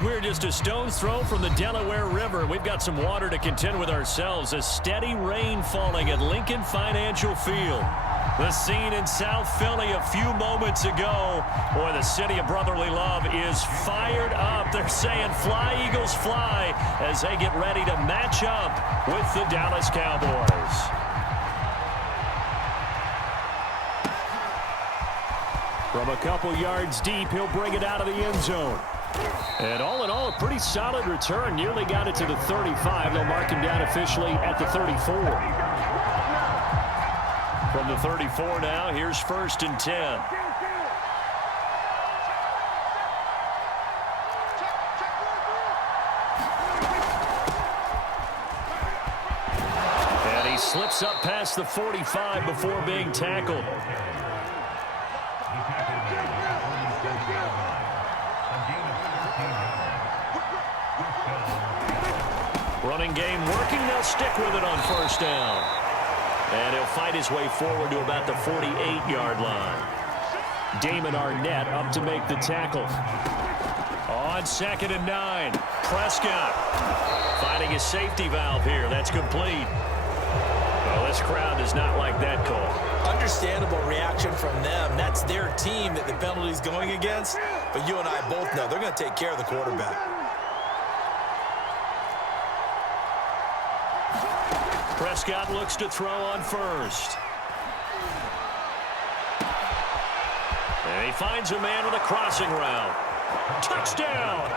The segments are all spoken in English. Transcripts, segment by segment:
We're just a stone's throw from the Delaware River. We've got some water to contend with ourselves. A steady rain falling at Lincoln Financial Field. The scene in South Philly a few moments ago. Boy, the city of brotherly love is fired up. They're saying fly, Eagles, fly, as they get ready to match up with the Dallas Cowboys. From a couple yards deep, he'll bring it out of the end zone. And all in all, a pretty solid return. Nearly got it to the 35. They'll mark him down officially at the 34. From the 34 now, here's 1st and 10. And he slips up past the 45 before being tackled. Running game working. They'll stick with it on 1st down. And he'll fight his way forward to about the 48-yard line. Damon Arnett up to make the tackle. On 2nd and 9. Prescott finding his safety valve here. That's complete. Well, this crowd does not like that call. Understandable reaction from them. That's their team that the penalty's going against. But you and I both know they're going to take care of the quarterback. Prescott looks to throw on 1st. And he finds a man with a crossing route. Touchdown!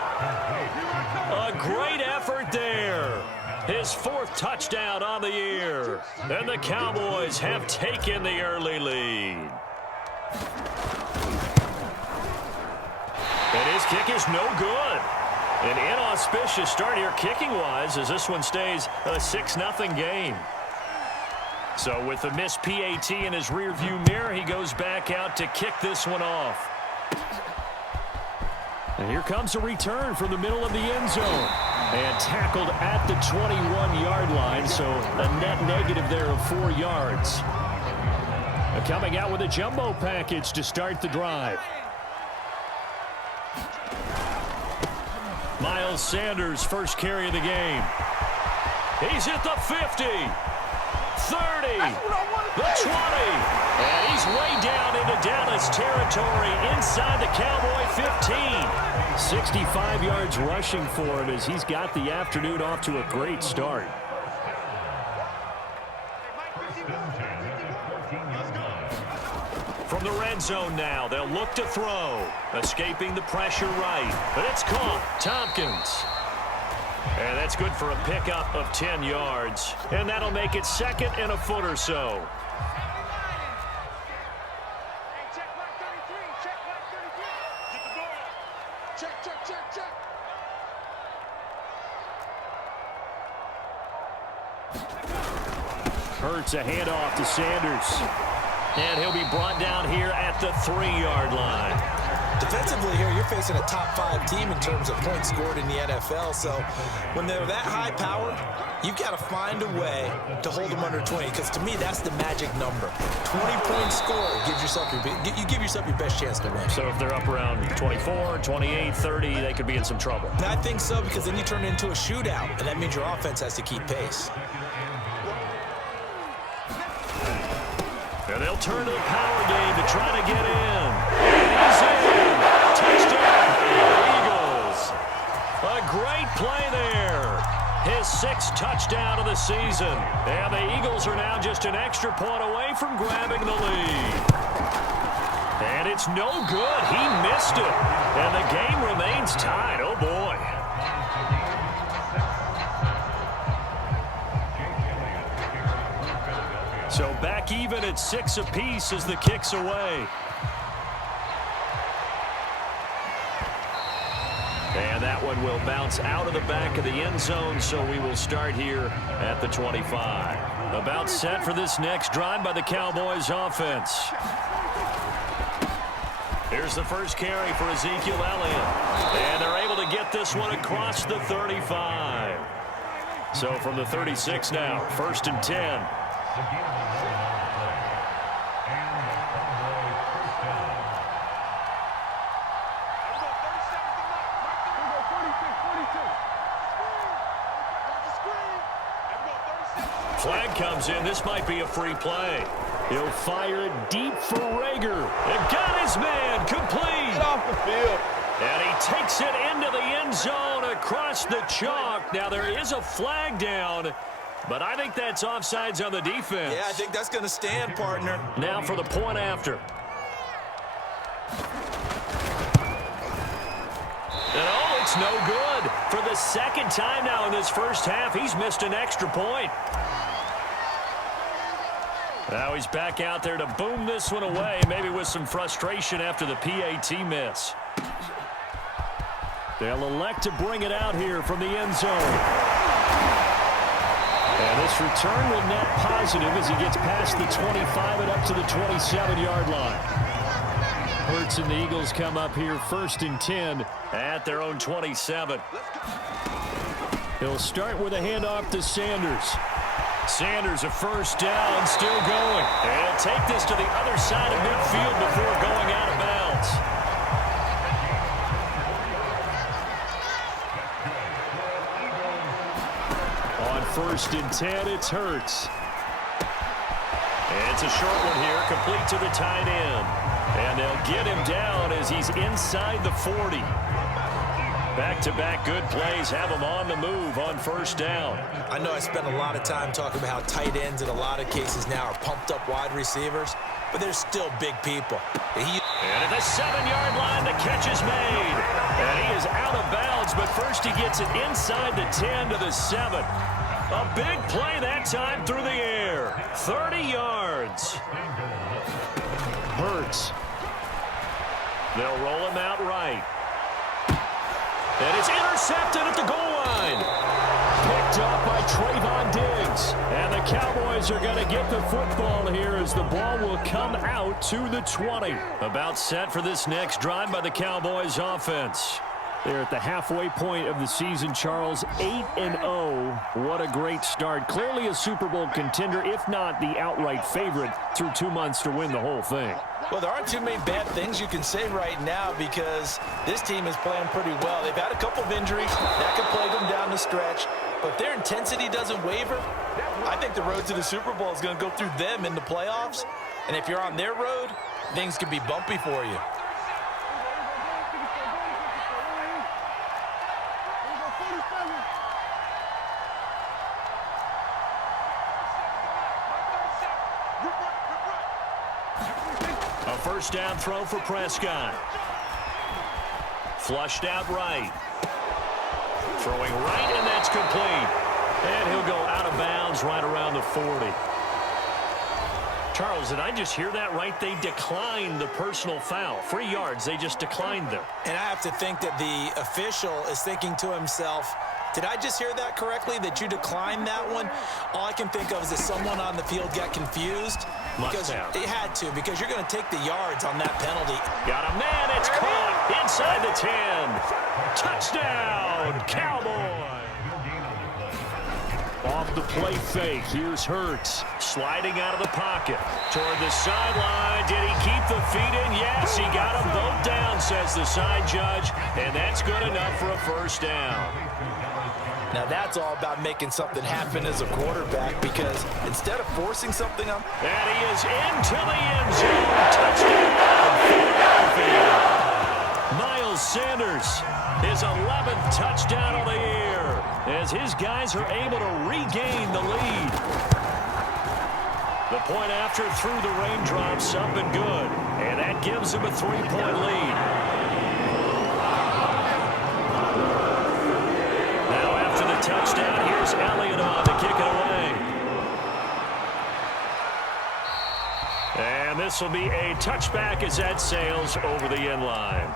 A great effort there. His 4th touchdown on the year. And the Cowboys have taken the early lead. And his kick is no good. An inauspicious start here kicking-wise as this one stays a 6-0 game. So with the missed PAT in his rearview mirror, he goes back out to kick this one off. And here comes a return from the middle of the end zone. And tackled at the 21-yard line, so a net negative there of 4 yards. Coming out with a jumbo package to start the drive. Miles Sanders, first carry of the game. He's at the 50, 30, the 20, and he's way down into Dallas territory inside the Cowboy 15. 65 yards rushing for him as he's got the afternoon off to a great start. From the red zone now, they'll look to throw. Escaping the pressure right, but it's caught. Tompkins. And that's good for a pickup of 10 yards. And that'll make it 2nd and a foot or so. Hurts a handoff to Sanders. And he'll be brought down here at the 3-yard line. Defensively here, you're facing a top-5 team in terms of points scored in the NFL. So when they're that high-powered, you've got to find a way to hold them under 20. Because to me, that's the magic number. 20-point score gives yourself you give yourself your best chance to win. So if they're up around 24, 28, 30, they could be in some trouble. I think so, because then you turn it into a shootout, and that means your offense has to keep pace. And they'll turn to the power game to try to get in. And he's in. Touchdown, Eagles. A great play there. His 6th touchdown of the season. And the Eagles are now just an extra point away from grabbing the lead. And it's no good. He missed it. And the game remains tied. Oh, boy. So back even at 6 apiece as the kick's away. And that one will bounce out of the back of the end zone, so we will start here at the 25. About set for this next drive by the Cowboys offense. Here's the first carry for Ezekiel Elliott. And they're able to get this one across the 35. So from the 36 now, 1st and 10. Flag comes in. This might be a free play. He'll fire it deep for Rager. And got his man complete. Get off the field. And he takes it into the end zone across the chalk. Now there is a flag down, but I think that's offsides on the defense. Yeah, I think that's going to stand, partner. Now for the point after. And oh, it's no good. For the second time now in this first half, he's missed an extra point. Now he's back out there to boom this one away, maybe with some frustration after the PAT miss. They'll elect to bring it out here from the end zone. And this return will net positive as he gets past the 25 and up to the 27-yard line. Hurts and the Eagles come up here 1st and 10 at their own 27. He'll start with a handoff to Sanders. Sanders a first down, still going. And he'll take this to the other side of midfield before going out of bounds. On 1st and 10, it's Hurts. And it's a short one here, complete to the tight end. And they'll get him down as he's inside the 40. Back-to-back good plays have him on the move on 1st down. I know I spent a lot of time talking about how tight ends in a lot of cases now are pumped-up wide receivers, but they're still big people. And at the 7-yard line, the catch is made. And he is out of bounds, but first he gets it inside the 10 to the 7. A big play that time through the air. 30 yards. Hurts. They'll roll him out right. And it's intercepted at the goal line. Picked up by Trayvon Diggs. And the Cowboys are going to get the football here as the ball will come out to the 20. About set for this next drive by the Cowboys offense. They're at the halfway point of the season, Charles, 8-0. What a great start. Clearly a Super Bowl contender, if not the outright favorite, through 2 months to win the whole thing. Well, there aren't too many bad things you can say right now because this team is playing pretty well. They've had a couple of injuries. That could plague them down the stretch. But their intensity doesn't waver. I think the road to the Super Bowl is going to go through them in the playoffs. And if you're on their road, things could be bumpy for you. A first down throw for Prescott. Flushed out right. Throwing right, and that's complete. And he'll go out of bounds right around the 40. Charles, did I just hear that right? They declined the personal foul. 3 yards, they just declined them. And I have to think that the official is thinking to himself, did I just hear that correctly, that you declined that one? All I can think of is that someone on the field got confused. Must have. It had to, because you're going to take the yards on that penalty. Got a man, it's caught inside the 10. Touchdown, Cowboys. Off the play fake, here's Hurts. Sliding out of the pocket. Toward the sideline, did he keep the feet in? Yes, he got them both down, says the side judge. And that's good enough for a first down. Now that's all about making something happen as a quarterback, because instead of forcing something up. And he is into the end zone. Touchdown, Philadelphia. Miles Sanders, his 11th touchdown of the year, as his guys are able to regain the lead. The point after through the raindrops, up and good. And that gives him a 3-point lead. Touchdown. Here's Elliott on to kick it away. And this will be a touchback as that sails over the end line.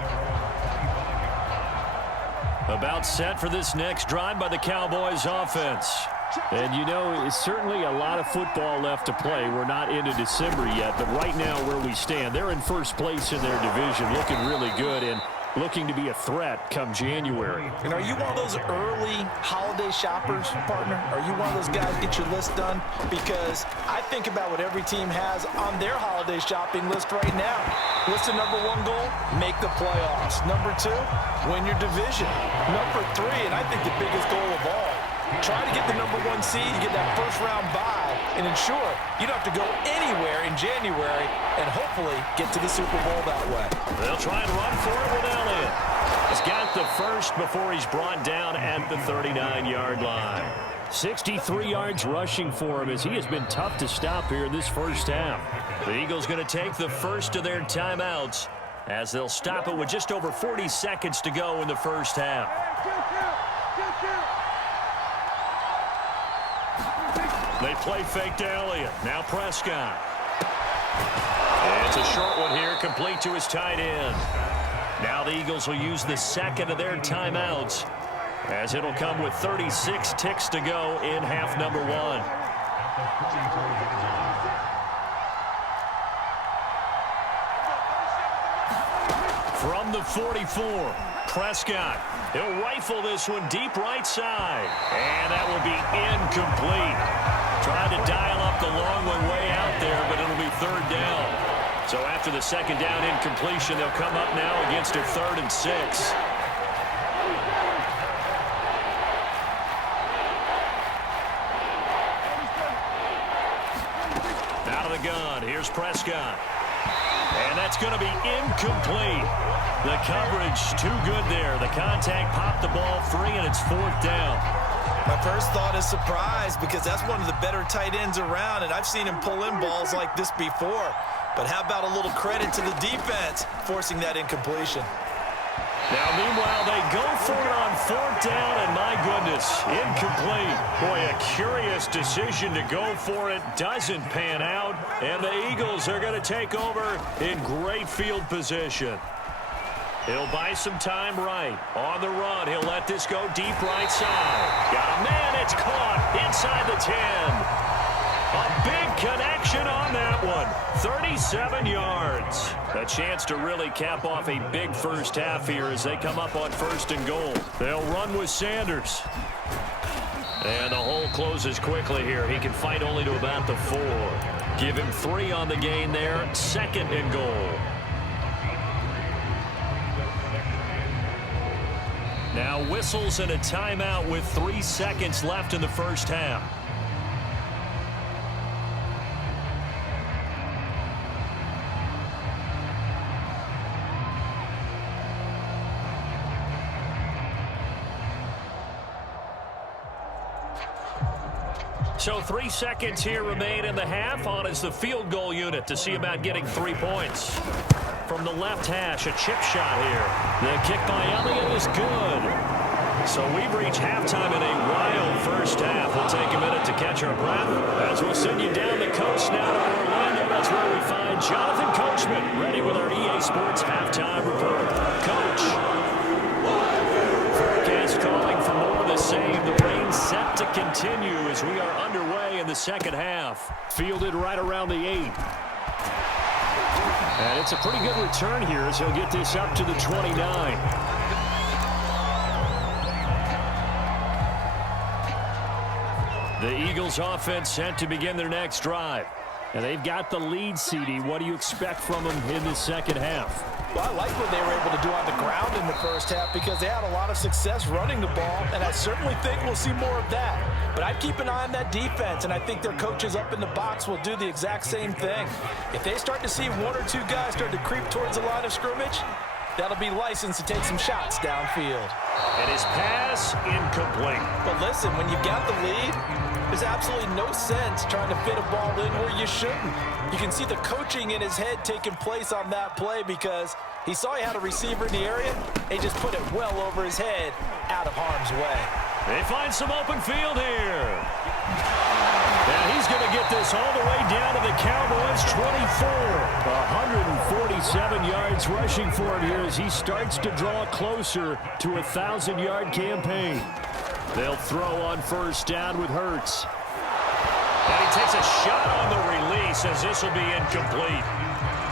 About set for this next drive by the Cowboys offense. And, you know, it's certainly a lot of football left to play. We're not into December yet, but right now where we stand, they're in first place in their division, looking really good and looking to be a threat come January. And are you one of those early holiday shoppers, partner? Are you one of those guys get your list done? Because I think about what every team has on their holiday shopping list right now. What's the number 1 goal? Make the playoffs. Number 2, win your division. Number 3, and I think the biggest goal of all, Try to get the #1 seed, get that first-round bye, and ensure you don't have to go anywhere in January and hopefully get to the Super Bowl that way. They'll try and run for it with Elliott. He's got the first before he's brought down at the 39-yard line. 63 yards rushing for him as he has been tough to stop here in this first half. The Eagles going to take the first of their timeouts as they'll stop it with just over 40 seconds to go in the first half. They play fake to Elliott. Now Prescott. And it's a short one here, complete to his tight end. Now the Eagles will use the second of their timeouts as it'll come with 36 ticks to go in half number one. From the 44, Prescott. He'll rifle this one deep right side. And that will be incomplete. Tried to dial up the long one way out there, but it'll be third down. So after the second down incompletion, they'll come up now against a 3rd and 6. Out of the gun, here's Prescott. And that's going to be incomplete. The coverage too good there. The contact popped the ball free, and it's 4th down. My first thought is surprise because that's one of the better tight ends around, and I've seen him pull in balls like this before. But how about a little credit to the defense forcing that incompletion? Now, meanwhile, they go for it on 4th down, and my goodness, incomplete. Boy, a curious decision to go for it. Doesn't pan out, and the Eagles are going to take over in great field position. He'll buy some time right. On the run, he'll let this go deep right side. Got a man, it's caught inside the 10. A big connection on that one. 37 yards. A chance to really cap off a big first half here as they come up on 1st and goal. They'll run with Sanders. And the hole closes quickly here. He can fight only to about the 4. Give him 3 on the gain there. 2nd and goal. Now whistles and a timeout with 3 seconds left in the first half. So 3 seconds here remain in the half. On is the field goal unit to see about getting 3 points. From the left hash, a chip shot here. The kick by Elliott is good. So we've reached halftime in a wild first half. We'll take a minute to catch our breath as we'll send you down the coast now to Orlando. That's where we find Jonathan Coachman ready with our EA Sports halftime report. Coach. Forecast calling for more of the same. The rain set to continue as we are underway in the second half. Fielded right around the 8. And it's a pretty good return here as he'll get this up to the 29. The Eagles offense set to begin their next drive. And they've got the lead, CD. What do you expect from them in the second half? Well, I like what they were able to do on the ground in the first half because they had a lot of success running the ball, and I certainly think we'll see more of that. But I'd keep an eye on that defense, and I think their coaches up in the box will do the exact same thing. If they start to see 1 or 2 guys start to creep towards the line of scrimmage, that'll be licensed to take some shots downfield. And his pass incomplete. But listen, when you've got the lead, there's absolutely no sense trying to fit a ball in where you shouldn't. You can see the coaching in his head taking place on that play because he saw he had a receiver in the area. He just put it well over his head out of harm's way. They find some open field here. And he's going to get this all the way down to the Cowboys' 24. 147 yards rushing for him here as he starts to draw closer to a 1,000-yard campaign. They'll throw on first down with Hurts. And he takes a shot on the release as this will be incomplete.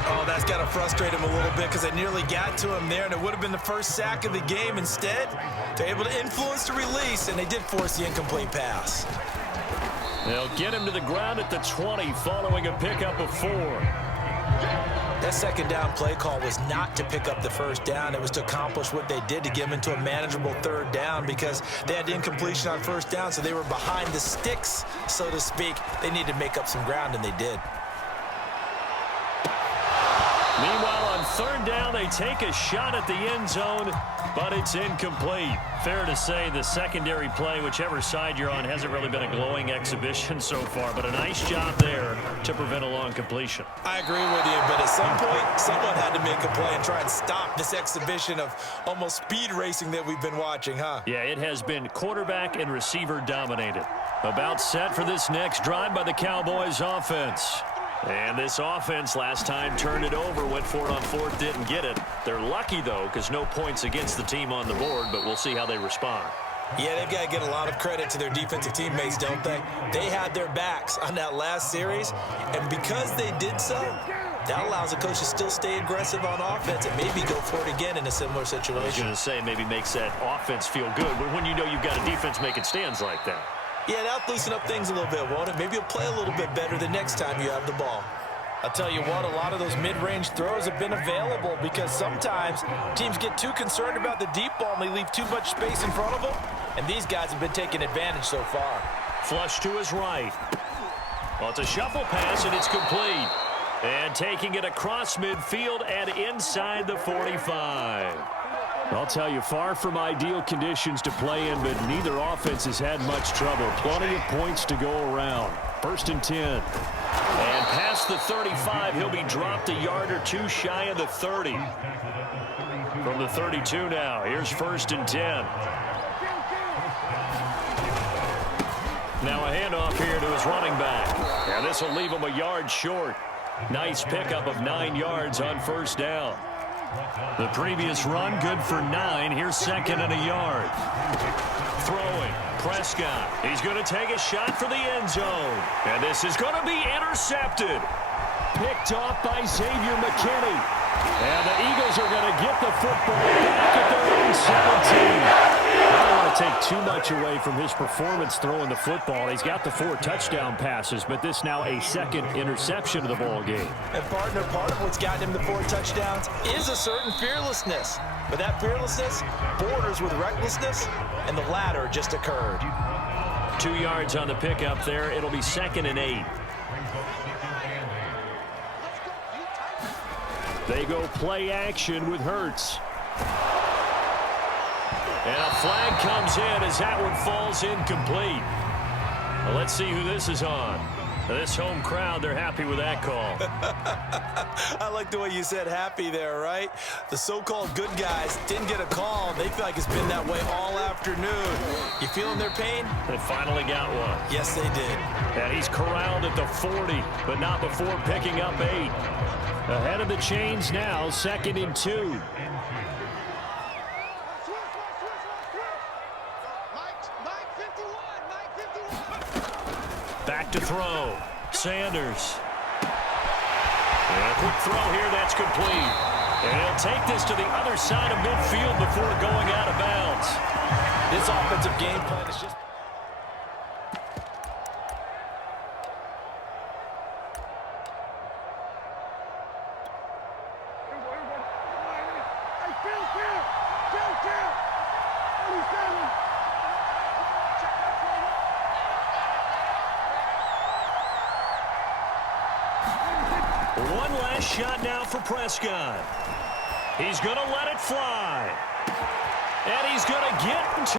Oh, that's got to frustrate him a little bit because they nearly got to him there, and it would have been the first sack of the game. Instead, they're able to influence the release, and they did force the incomplete pass. They'll get him to the ground at the 20 following a pickup of 4. That second down play call was not to pick up the first down. It was to accomplish what they did, to get them into a manageable third down, because they had incompletion on first down, so they were behind the sticks, so to speak. They needed to make up some ground, and they did. Meanwhile, on third down, they take a shot at the end zone, but it's incomplete. Fair to say the secondary play, whichever side you're on, hasn't really been a glowing exhibition so far, but a nice job there to prevent a long completion. I agree with you, but at some point, someone had to make a play and try and stop this exhibition of almost speed racing that we've been watching, huh? Yeah, it has been quarterback and receiver dominated. About set for this next drive by the Cowboys offense. And this offense last time turned it over, went for it on fourth, didn't get it. They're lucky, though, because no points against the team on the board, but we'll see how they respond. Yeah, they've got to get a lot of credit to their defensive teammates, don't they? They had their backs on that last series, and because they did so, that allows the coach to still stay aggressive on offense and maybe go for it again in a similar situation. I was going to say, maybe makes that offense feel good, but when you know you've got a defense making stands like that. Yeah, that'll loosen up things a little bit, won't it? Maybe you'll play a little bit better the next time you have the ball. I'll tell you what, a lot of those mid-range throws have been available because sometimes teams get too concerned about the deep ball and they leave too much space in front of them, and these guys have been taking advantage so far. Flush to his right. Well, it's a shuffle pass, and it's complete. And taking it across midfield and inside the 45. I'll tell you, far from ideal conditions to play in, but neither offense has had much trouble. Plenty of points to go around. 1st and 10. And past the 35, he'll be dropped a yard or two shy of the 30. From the 32 now, here's 1st and 10. Now a handoff here to his running back. And this will leave him a yard short. Nice pickup of 9 yards on 1st down. The previous run, good for 9. Here's 2nd and a yard. Throwing, Prescott. He's going to take a shot for the end zone. And this is going to be intercepted. Picked off by Xavier McKinney. And the Eagles are going to get the football back at their own 17. I don't want to take too much away from his performance throwing the football. He's got the 4 touchdown passes, but this now a 2nd interception of the ball game. And partner, part of what's gotten him the 4 touchdowns is a certain fearlessness. But that fearlessness borders with recklessness, and the latter just occurred. 2 yards on the pickup there. It'll be 2nd and 8. They go play action with Hurts. And a flag comes in as that one falls incomplete. Well, let's see who this is on. This home crowd, they're happy with that call. I like the way you said happy there, right? The so-called good guys didn't get a call. They feel like it's been that way all afternoon. You feeling their pain? They finally got one. Yes, they did. And he's corralled at the 40, but not before picking up 8. Ahead of the chains now, 2nd and 2. Back to throw. Sanders. And a quick throw here, that's complete. And he'll take this to the other side of midfield before going out of bounds. This offensive game plan is just... One last shot now for Prescott. He's going to let it fly. And he's going to get